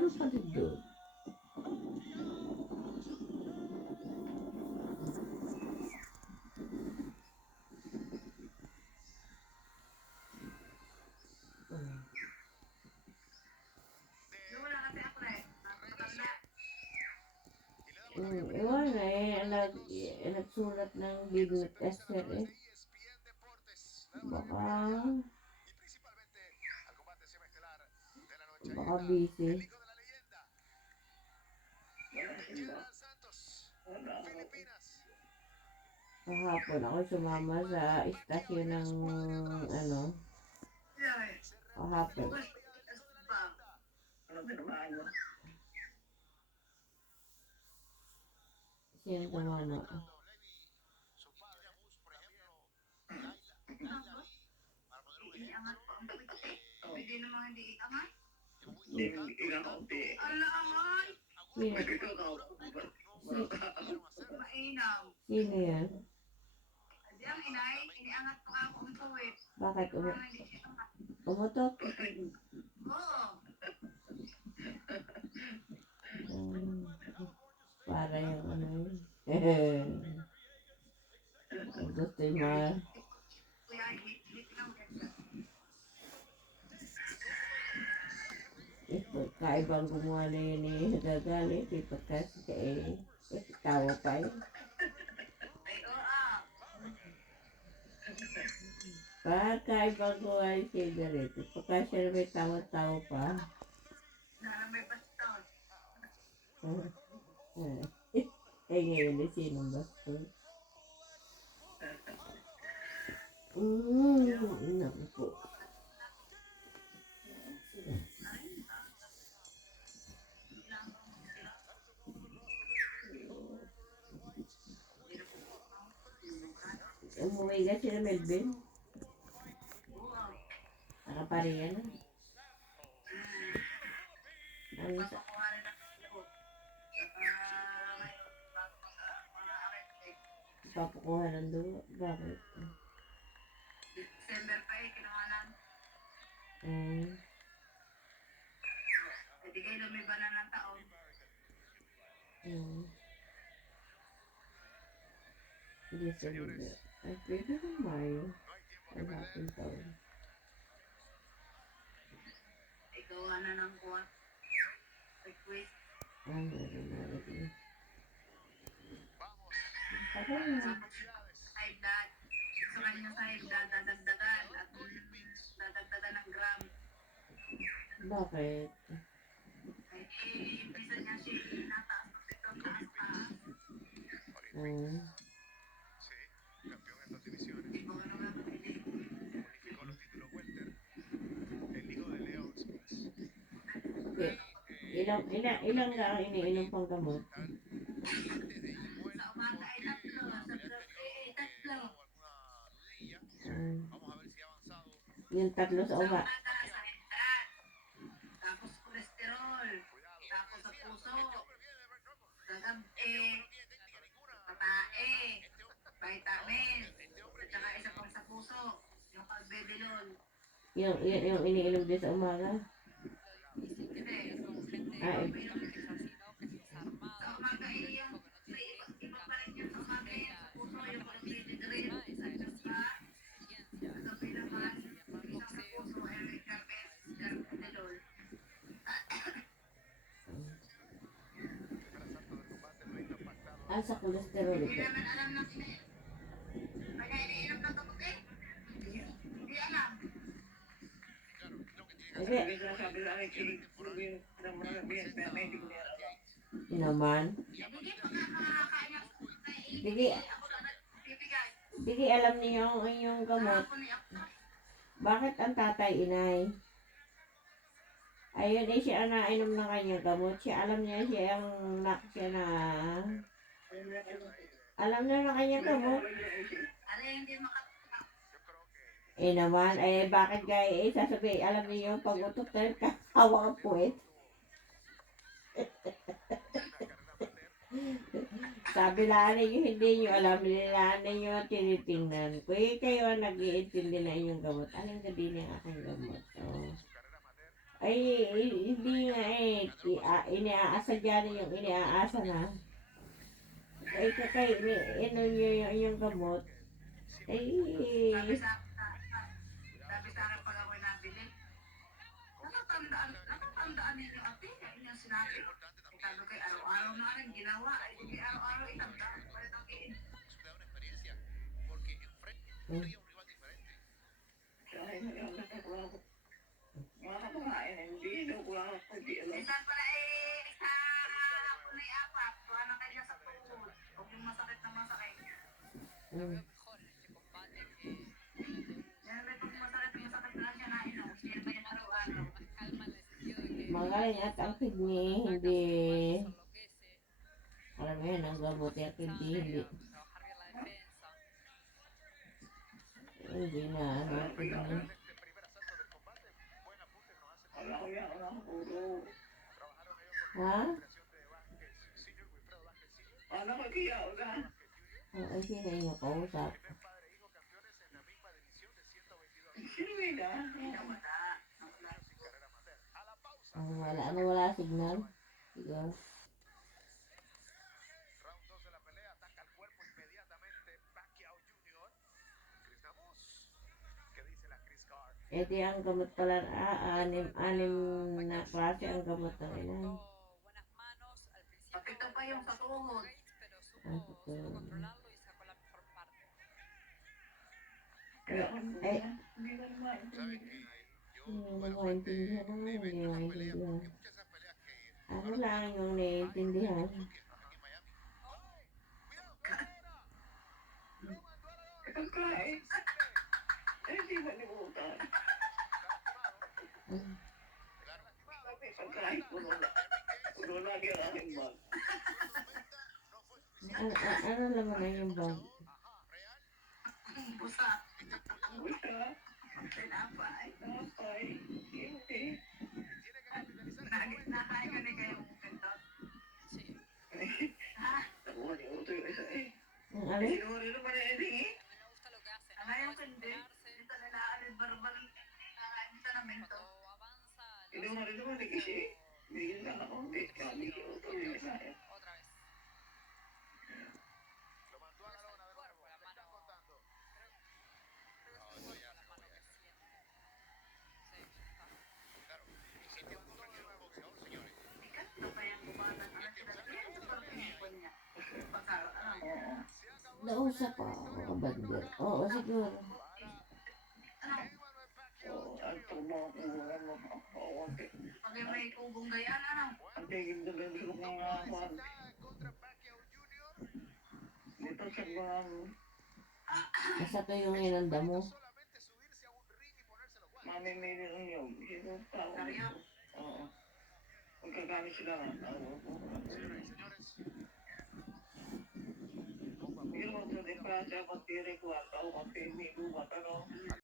Ano pa dito? Ewan nagsulat ng business tester eh. Baka busy. Kahapon ako sumama sa istasyon ng kahapon. Sino tumama? Pwede naman hindi iangat. Mainam. Sino yan? Di ang inay, iniangat ko ako ang tuwid. Bakit umutot? Oo. Para yung ano yun. Gusto yung mga kaibang gumawa na yun eh, nagagalit, ipagkasi ka eh, tawa pa eh. Kaibang gumawa yung cigarette, ipagkasi na may tawa-tawa pa. May bastos. Ngayon eh, sinong bastos? Naku po. Umuwi ka sila Melvin? Nakaparihan na. Papakuha ng dulo. Bakit? December pa eh, kinuhanan. Hindi kayo lumiba na ng taon. December. Ay, pwede na Mayo. Ay, natin taon. Ikaw na ng kuwan. Request. Meron na rin. High blood. Gusto kanya sa high blood, dadagdagan. At dadagdagan ng gram. Bakit? Ay, pisa niya siya nataas na ito, taas-taas. Ilang nga ang iniinom pang gamot? Sa umaga ay tatlo, sa gabi ay tatlo. Yung tatlo sa umaga. Sa high tapos kolesterol, tapos sa puso, gagabi, patae, vitamin, at saka isa pang sa puso, yung Calvedilol. Yung iniinom din sa umaga? Ay, sa umaga ay yung iba pa rin yung sa umaga yan sa puso, yung Calvedilol, at saka gabi naman, isang sa puso ay may Calvedilol. Sa kolesterol Hindi ito. naman alam ng kaya iniinom ng gamot eh. Hindi alam. Naman. Hindi pa nakakain ng Sige, alam niyo ang inyong gamot. Bakit ang tatay inay? Ayun eh, siya nainom ng kanyang gamot. Siya alam niya siya na alam niya na kanyang gamot. Naman, bakit gaya sasabihin, alam niyo yung pag-utot na kakawa ang puwet. Sabi lang ninyo, hindi nyo alam, nilaan ninyo ang tinitingnan. Kung kayo ang nag-iintindi na inyong gamot, anong gabi ng aking gamot? Ay, hindi nga iniaasa dyan yung iniaasa na. Ay, kakay, ino nyo yung inyong gamot. Ay, Sabi sa akin pag ako'y nabili, nakatandaan ninyo ate, yung inyong sinabi. Sabi kay araw-araw na rin ginawa, ay hindi araw-araw itanda. Palit ang kiin. Minsan pala sa hapon ay apat, kuha na kayo sa tuhod. Huwag yung masakit na masakit. Lo veo mejor en este combate que Yan may pag masakit na masakit na siya nainom. Hindi na yan araw-araw. más calma en el sentido de que magaling at ang kidney, atacas hindi, su cuerpo, se enloquece, alam mo yan, ang gamot yung kidney, hindi, trabajar bien la defensa. hindi na, ano, kidney. Ha? Ano ko kaya uga? Ay, sino yung kausap? Sino nga? Wala signal. Sige. Ito ang gamot pala, anim na klase ang gamot ng inay. Buenas manos al principio. Pakita pa yung sa tuhod. Pero supo controlarlo y sacó la mejor parte. Ay, hindi mo maintindihan naman, hindi mo maintindihan. Ano lang yung naiintindihan? Kakain. Ay, di ba nibutan? Sabi, pagkain, puno lagi ang aking bag. Ano naman na yung bag? Busa. Busa. Tinapay. Tinapay. Hindi. Nakain ka na kayo kanta. Sí. Ha? Nakuha niyo ito yung isa eh. Ang alin? Sinuha rin naman na ending eh. A mí me gusta lo que hacen. Ang ayaw hindi. Dito nila alin barbal. Dito na mento. Cuando avanza, Inuha rin naman ni Kishi. Bigyan ka na konti. Kami siya ito yung isa eh. otra vez. Fuerza del cuerpo, la mano. Creo que es muy fuerte la mano que siente. Sí, está. Ito pa yung bumata na sila. Kaya ito pa rin yung niya. Pagkara, ano? Nausap ko, kabagyo. Oo, siguro. Pag may kubong gayan, ano? Ang tigil na lang ko mga kwan. Dito sa mga... Basta to yung inanda mo. Mamimili ng yun. Dito tao. Oo. Magkagamit sila ng tao. Pero ito din pa siya pagtiri ko at tao kasi may lumat, ano?